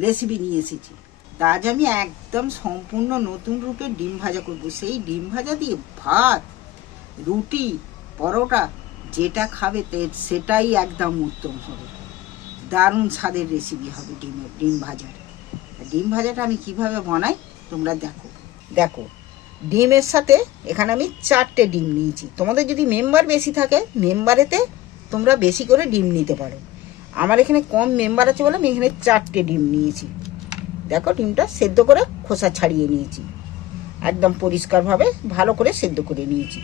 Recipe নিয়ে এসেছি। আজ আমি একদম সম্পূর্ণ নতুন রূপে ডিম ভাজা করব। সেই ডিম ভাজা দিয়ে ভাত, রুটি, পরোটা, যেটা খাবে সেটাই একদম উত্তম হবে। দারুণ স্বাদের রেসিপি হবে ডিমের ডিম ভাজার। ডিম ভাজাটা আমি কীভাবে বানাই তোমরা দেখো। দেখো, ডিমের সাথে এখানে আমি চারটে ডিম নিয়েছি। তোমাদের যদি মেম্বার বেশি থাকে, মেম্বারেতে তোমরা বেশি করে ডিম নিতে পারো। আমার এখানে কম মেম্বার আছে বলে আমি এখানে চারটে ডিম নিয়েছি। দেখো ডিমটা সেদ্ধ করে খোসা ছাড়িয়ে নিয়েছি। একদম পরিষ্কারভাবে ভালো করে সেদ্ধ করে নিয়েছি।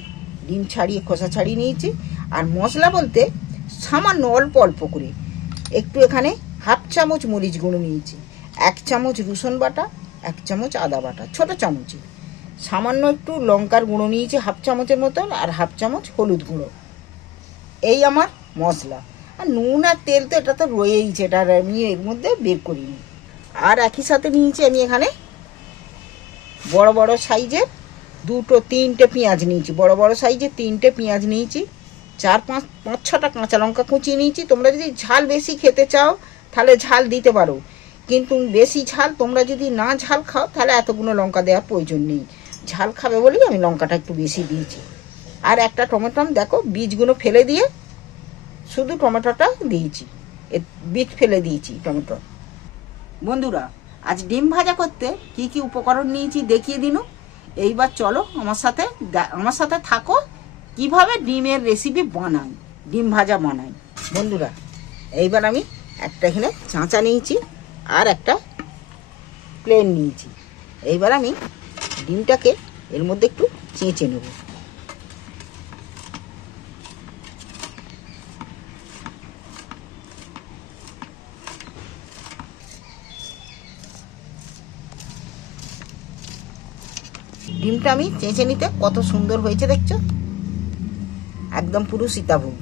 ডিম ছাড়িয়ে খোসা ছাড়িয়ে নিয়েছি। আর মশলা বলতে সামান্য অল্প অল্প করে। একটু এখানে হাফ চামচ মরিচ গুঁড়ো নিয়েছি। এক চামচ রসুন বাটা, এক চামচ আদা বাটা, ছোট চামচে। সামান্য একটু লঙ্কার গুঁড়ো নিয়েছি হাফ চামচের মতন আর হাফ চামচ হলুদ গুঁড়ো। এই আমার মশলা। আর নুন আর তেল তো এটা তো রয়েইছে এটা আমি এর মধ্যে বের করিনি। আর একই সাথে নিয়েছি আমি এখানে বড় বড় সাইজের দুটো, তিনটে পেঁয়াজ নিয়েছি। বড় বড় সাইজের তিনটে পেঁয়াজ নিয়েছি, চার পাঁচ পাঁচ ছটা কাঁচা লঙ্কা কুচিয়ে নিয়েছি। তোমরা যদি ঝাল বেশি খেতে চাও, তাহলে ঝাল দিতে পারো। কিন্তু বেশি ঝাল তোমরা যদি না ঝাল খাও, তাহলে এতগুলো লঙ্কা দেওয়ার প্রয়োজন নেই। ঝাল খাবে বলেই আমি লঙ্কাটা একটু বেশি দিয়েছি। আর একটা টমেটো, দেখো, বীজগুলো ফেলে দিয়ে শুধু টমেটোটা দিয়েছি। বীজ ফেলে দিয়েছি টমেটো। বন্ধুরা আজ ডিম ভাজা করতে কি কি উপকরণ নিয়েছি দেখিয়ে দিনু। এইবার চলো আমার সাথে আমার সাথে থাকো কীভাবে ডিমের রেসিপি বানাই ডিম ভাজা বানাই। বন্ধুরা এইবার আমি একটা এখানে চাঁচা নিয়েছি আর একটা প্লেন নিয়েছি। এইবার আমি ডিমটাকে এর মধ্যে একটু চেঁচে নেব। ডিমটা আমি চেঁচে নিতে কত সুন্দর হয়েছে দেখছ? একদম পুরো সীতাভোগ।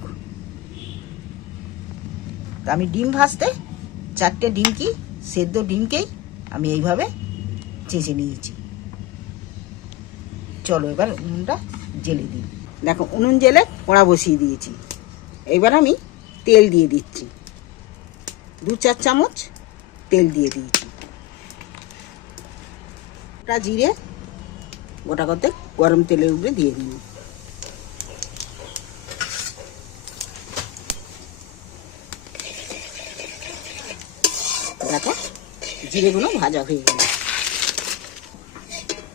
আমি ডিম ভাজতে চারটে ডিম কি, সেদ্ধ ডিমকেই আমি এইভাবে চেঁচে নিয়েছি। চলো এবার উনুনটা জেলে দিই। দেখো, উনুন জেলে কড়া বসিয়ে দিয়েছি। এবার আমি তেল দিয়ে দিচ্ছি। দু চার চামচ তেল দিয়ে দিয়েছি। জিরে গোটা করতে গরম তেলের উপরে দিয়ে দিন। দেখো, জিরেগুলো ভাজা হয়ে গেল।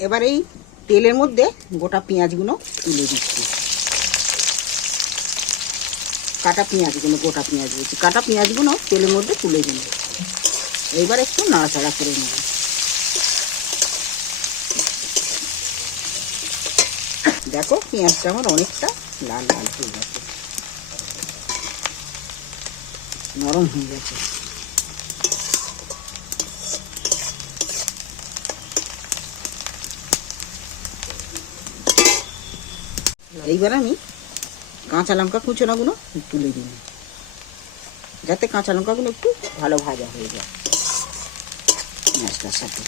এবার এই তেলের মধ্যে গোটা পেঁয়াজগুলো তুলে দিচ্ছি। কাটা পেঁয়াজগুলো, গোটা পেঁয়াজ দিচ্ছি। কাটা পেঁয়াজগুলো তেলের মধ্যে তুলে দিন। এবার একটু নাড়াচাড়া করে নেব দেখো পেঁয়াজটা আমার অনেকটা লাল লাল হয়ে গেছে। নরম হয়ে গেছে। এইবার আমি কাঁচা লঙ্কা কুচোনাগুলো তুলে দিন যাতে কাঁচা লঙ্কাগুলো একটু ভালো ভাজা হয়ে যায়। সাথে।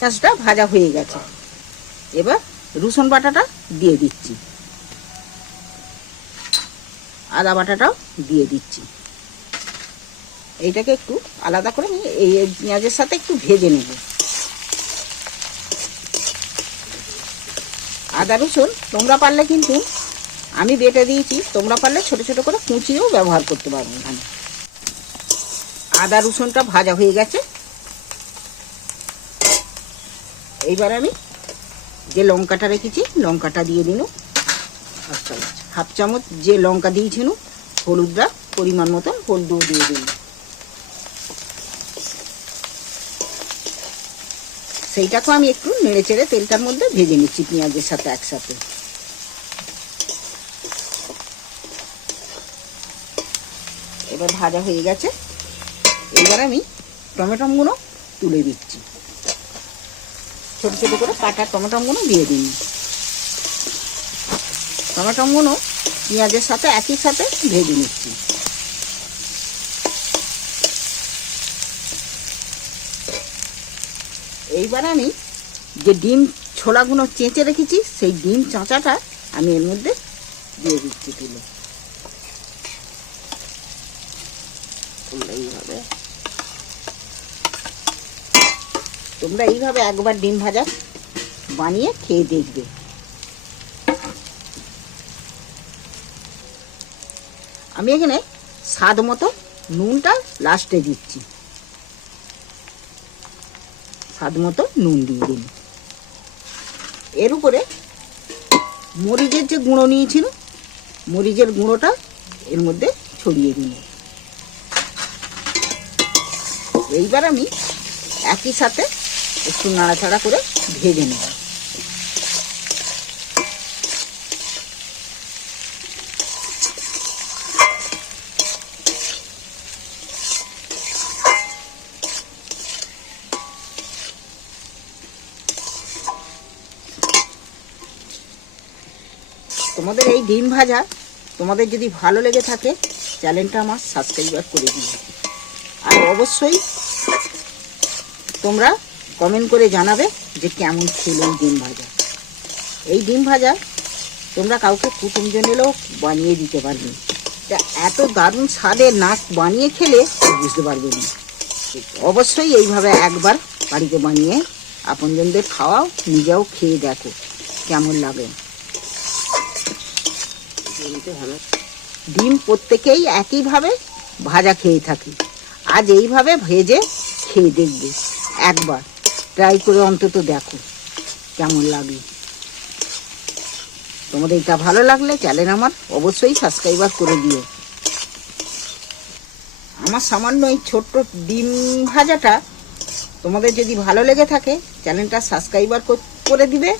পেঁয়াজটা ভাজা হয়ে গেছে। এবার রসুন বাটাটা দিয়ে দিচ্ছি। আদা বাটাটাও দিয়ে দিচ্ছি। এইটাকে একটু আলাদা করে নিয়ে এই পেঁয়াজের সাথে একটু ভেজে নেব। আদা, রসুন, তোমরা পারলে কিন্তু আমি বেটে দিয়েছি, তোমরা পারলে ছোট ছোট করে কুচিয়েও ব্যবহার করতে পারব এখানে। আদা, রসুনটা ভাজা হয়ে গেছে এইবার আমি যে লঙ্কাটা রেখেছি, লঙ্কাটা দিয়ে দিন। হাফ চামচ। হাফ চামচ যে লঙ্কা দিয়েছিল হলুদটা পরিমাণ মতন হলুদও দিয়ে দিন। সেইটাকেও আমি একটু নেড়ে চেড়ে তেলটার মধ্যে ভেজে নিচ্ছি পেঁয়াজের সাথে একসাথে। এবার ভাজা হয়ে গেছে। এবার আমি টমেটোগুলো তুলে দিচ্ছি। ছোটো ছোটো করে কাটা টমেটমগুলো দিয়ে দিন। টমেটমগুলো পেঁয়াজের সাথে একই সাথে ভেজে নিচ্ছি। এইবার আমি যে ডিম ছোলাগুলো চেঁচে রেখেছি, সেই ডিম চাঁচাটা আমি এর মধ্যে দিয়ে দিচ্ছি তুলে। এইভাবে তোমরা এইভাবে একবার ডিম ভাজা বানিয়ে খেয়ে দেখবে। আমি এখানে স্বাদ মতো নুনটা লাস্টে দিচ্ছি। স্বাদ মতো নুন দিয়ে দিন। এর উপরে মরিচের যে গুঁড়ো নিয়েছিল, মরিচের গুঁড়োটা এর মধ্যে ছড়িয়ে দিন। এইবার আমি একই সাথে একটু নাড়াচাড়া করে ভেজে নেব। তোমাদের এই ডিম ভাজা তোমাদের যদি ভালো লেগে থাকে, চ্যানেলটা আমার সাবস্ক্রাইবার করে দিও। আর অবশ্যই তোমরা কমেন্ট করে জানাবে যে কেমন ছিল এই ডিম ভাজা। এই ডিম ভাজা তোমরা কাউকে কুটুমজন এলেও বানিয়ে দিতে পারবে। তা এত দারুণ স্বাদের নাক বানিয়ে খেলে বুঝতে পারবে না। অবশ্যই এইভাবে একবার বাড়িতে বানিয়ে আপনজনদের খাওয়াও, নিজেও খেয়ে দেখো কেমন লাগে। ডিম প্রত্যেকেই একইভাবে ভাজা খেয়ে থাকি। আজ এইভাবে ভেজে খেয়ে দেখবে একবার। ট্রাই করে অন্তত দেখো কেমন লাগে। তোমাদের এটা ভালো লাগলে চ্যানেল আমার অবশ্যই সাবস্ক্রাইবার করে দিও। আমার সামান্য এই ছোট্ট ডিম ভাজাটা তোমাদের যদি ভালো লেগে থাকে চ্যানেলটা সাবস্ক্রাইবার করে দিবে।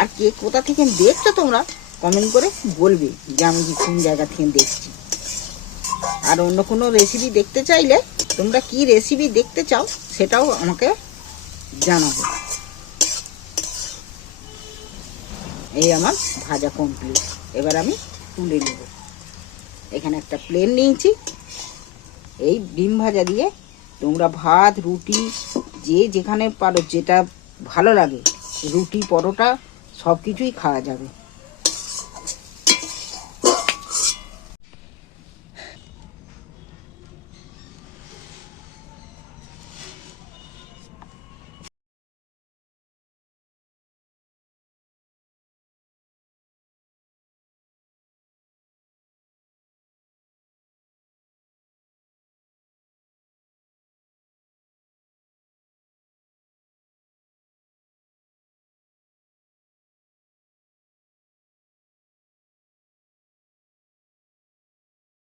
আর কে কোথা থেকে দেখছ তোমরা কমেন্ট করে বলবে যে আমি কি কোন জায়গা থেকে দেখছি। আর অন্য কোনো রেসিপি দেখতে চাইলে তোমরা কি রেসিপি দেখতে চাও সেটাও আমাকে জানাবে এই আমার ভাজা কমপ্লিট। এবার আমি তুলে নেব। এখানে একটা প্লেন নিয়েছি। এই ডিম ভাজা দিয়ে তোমরা ভাত, রুটি, যে যেখানে পারো, যেটা ভালো লাগে, রুটি, পরোটা সব কিছুই খাওয়া যাবে।